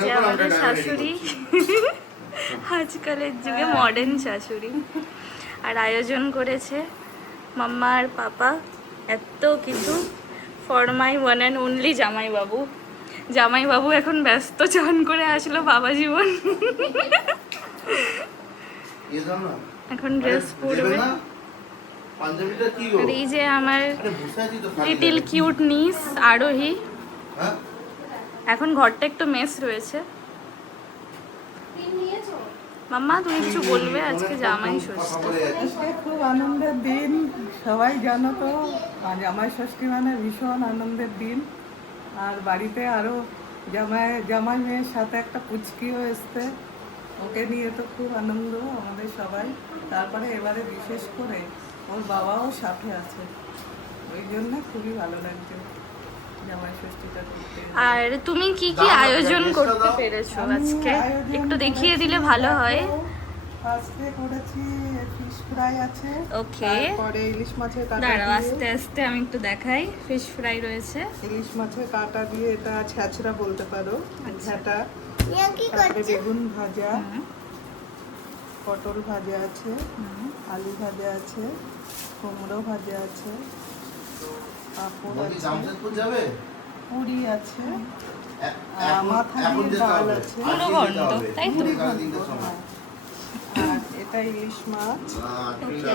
যে আমাদের শাশুড়ি, আজকালের যুগে মডার্ন শাশুড়ি। আর আয়োজন করেছে মাম্মা আর পাপা, এত কিছু for my one and only জামাইবাবু। জামাইবাবু এখন ব্যস্ত, চান করে আসলো বাবা জীবন, এখন ড্রেস পরবে। আর এই যে আমার লিটিল কিউট নিস আরোহী, এখন ঘরটা একটু মেস রয়েছে। মাম্মা তুমি কিছু বলবে? আজকে জামাই ষষ্ঠী, আজকে খুব আনন্দের দিন, সবাই জানো তো। জামাই ষষ্ঠী মানে ভীষণ আনন্দের দিন। আর বাড়িতে আরো জামাই মেয়ের সাথে একটা পুচকিও এসছে, ওকে নিয়ে তো খুব আনন্দ আমাদের সবাই। তারপরে এবারে বিশেষ করে ওর বাবাও সাথে আছে, ওই জন্য খুবই ভালো লাগছে জামাই ষষ্ঠীটা করতে। আর তুমি কি কি আয়োজন করতে পেরেছো আজকে একটু দেখিয়ে দিলে ভালো হয়। ফার্স্টে করেছি ফিশ ফ্রাই আছে, ওকে, তারপরে ইলিশ মাছের কাটা দাঁড়াও দিয়ে, আস্তে আস্তে আমি একটু দেখাই। ফিশ ফ্রাই রয়েছে, ইলিশ মাছের কাটা দিয়ে, এটা ছ্যাঁচড়া বলতে পারো, ঝাঁটা। কি তারপরে করছে? বেগুন ভাজা, পটল ভাজা আছে, আলু ভাজা আছে, কুমড়ো ভাজা আছে, পাঁপড় আছে, পুরি আছে, আর মাথা দিয়ে ডাল আছে, মুড়ো ঘন্ট, তাই তো? মুড়ি ঘন্ট, হ্যাঁ। আর এটা ইলিশ মাছ, ওকে,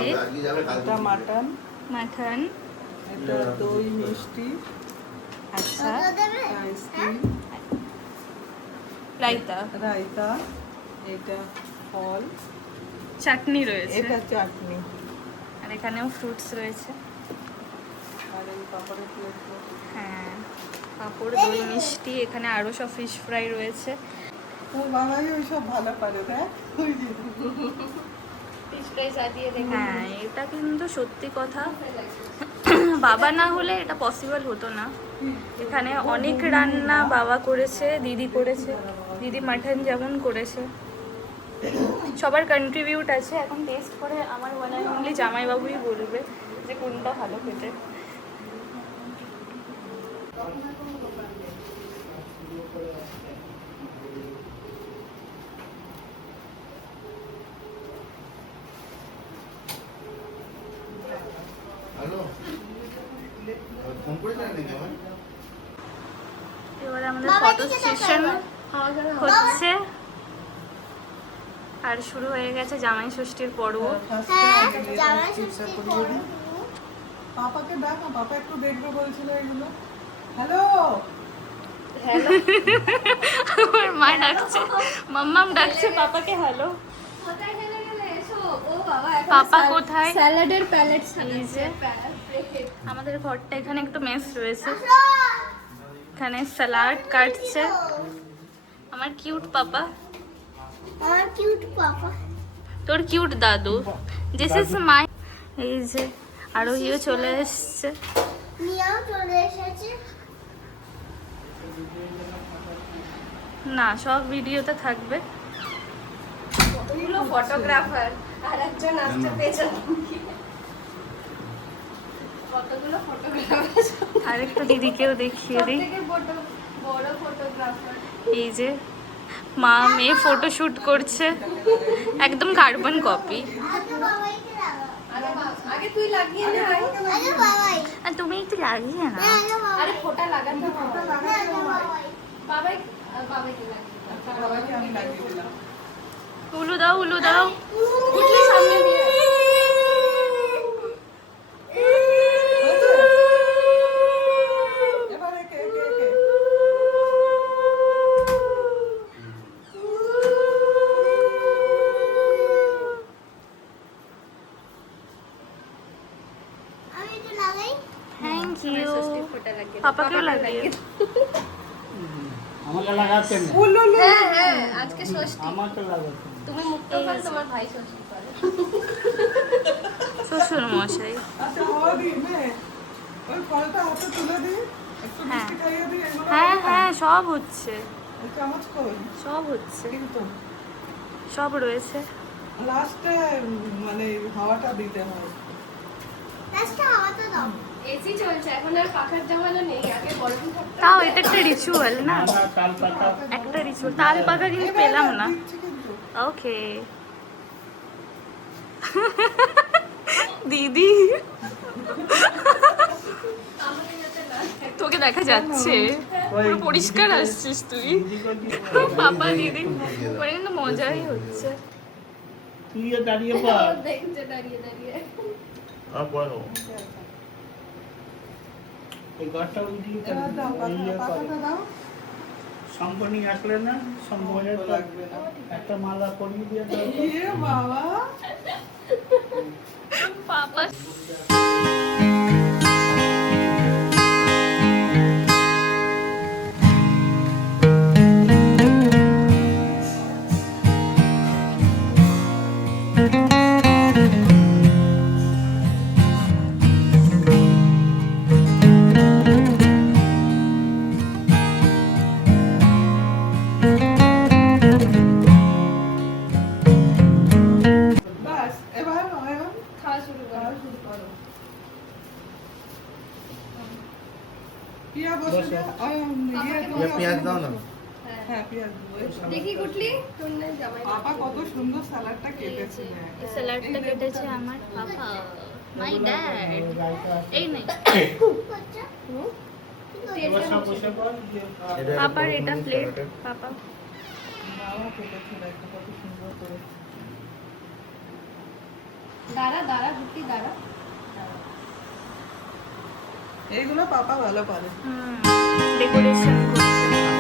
এটা মাটন, মাখন, এটা দই মিষ্টি, আচ্ছা, আইসক্রিম, রায়তা, রায়তা, এটা ফল, চাটনি রয়েছে, এটা চাটনি, আর এখানেও ফ্রুটস রয়েছে। আর এই পাপড়ের প্লেট। হ্যাঁ, পাঁপড়, দই মিষ্টি, এখানে আরো সব ফিশ ফ্রাই রয়েছে। তোর বাবাই ওইসব ভালো পারে, দেখ ওই যে হ্যাঁ, এটা কিন্তু সত্যি কথা, বাবা না হলে এটা পসিবল হতো না। এখানে অনেক রান্না বাবা করেছে, দিদি করেছে, দিদি মাটন যেমন করেছে, সবার কন্ট্রিবিউট আছে। এখন টেস্ট করে আমার ওয়ান অ্যান্ড অনলি জামাইবাবুই বলবে যে কোনটা ভালো খেতে। এবারে আমাদের ফটো সেশন হচ্ছে, আর শুরু হয়ে গেছে জামাই ষষ্ঠীর পর্ব। পাপাকে ডাক না, পাপা একটু দেখবে বলছিল এগুলো। হ্যালো, আমার মা ডাকছে, মাম্মাম ডাকছে পাপাকে হ্যালো। পাপা কোথায়? স্যালাডের প্যালেট এই যে আমাদের ঘরটা এখানে একটু মেস রয়েছে, এখানে স্যালাড কাটছে আমার কিউট পাপা, আমার কিউট পাপা। তোর কিউট দাদু, দিস ইজ মাই। এই যে আরোহীও চলে এসছে, নিয়াও চলে এসেছে। না সব ভিডিওতে থাকবে। ওগুলো ফটোগ্রাফার আর একজন আসছে পেছন থেকে। কতগুলো ফটোগ্রাফার, আর একটু দিদিকেও দেখিয়ে দিই। থেকে বড় ফটোগ্রাফার। এই যে মা মেয়ে ফটো শুট করছে, একদম কার্বন কপি। আগে বাবাইকে লাগা। আগে তুই লাগিয়ে নে। আগে বাবাই। আর তুমি একটু লাগিয়ে না। আগে বাবাই। আরে ফোটা লাগাতে হবে। আগে বাবাই। বাবাই বাবাইকে লাগিয়ে দাও। আচ্ছা বাবাকে আমি লাগিয়ে দিলাম। উলু দাও, উলু দাও। উঠলি সামনে দিয়ে। এবারে কে কে কে? আমি একটু লাগাই। Thank you. ফোটা লাগিয়ে পাপাকেও লাগিয়ে। আমাকে লাগাতে না, হ্যাঁ হ্যাঁ আজকে ষষ্ঠী। আমাকে লাগাতে না। তুমি মুক্ত ফল, তোমার ভাই ষষ্ঠী করে। শ্বশুর মশাই। আচ্ছা হওয়া দিই মেয়ে, ওই ফলটা হাতে তুলে দিই, একটু হ্যাঁ। মিষ্টি খাইয়ে দিই, এগুলো হ্যাঁ হ্যাঁ সব হচ্ছে, ওই চামচ কই সব হচ্ছে, কিন্তু সব রয়েছে। লাস্টে মানে হাওয়াটা দিতে হয়। লাস্টে হাওয়াটা দাও। এসি চলছে এখন আর পাখার জামানা নেই আগে গরম থাকতো তাও এটা একটা রিচুয়াল না, তাল পাতা একটা রিচুয়াল। তাল পাকা কিন্তু পেলাম না। ওকে দিদি তোকে দেখা যাচ্ছে, পুরো পরিষ্কার আসছিস তুই। পাপা দিদি পরে কিন্তু মজাই হচ্ছে। তুইও দাঁড়িয়ে পড় দেখছে দাঁড়িয়ে দাঁড়িয়ে পড়ো এই ঘরটা উঠিয়ে এবার দাও পাতাটা দাও। সম্পনি আসলে না সম্পনের তো লাগবে না। একটা মালা পরিয়ে দিয়ে দাও ইয়ে বাবা, পাপা বাস এবার অয়ন খাওয়া শুরু করো খাওয়া শুরু করো। পিয়া বসে যা, অয়ন ইয়ে তুমি পেঁয়াজ দাও না। হ্যাঁ পেঁয়াজ দেবো। এই সালাদ। দেখি গুটলি তোর না জামাই পাপা কত সুন্দর স্যালাডটা কেটেছে। এই স্যালাডটা কেটেছে আমার পাপা, মাই ড্যাড। এই নেই এবার সব বসে পড় দিয়ে পাপার এটা প্লেট। পাপা বাবা কেটেছে দেখো কত সুন্দর করে। দাঁড়া দাঁড়া গুটলি দাঁড়া এইগুলো পাপা ভালো পারে। ডেকোরেশন করছে।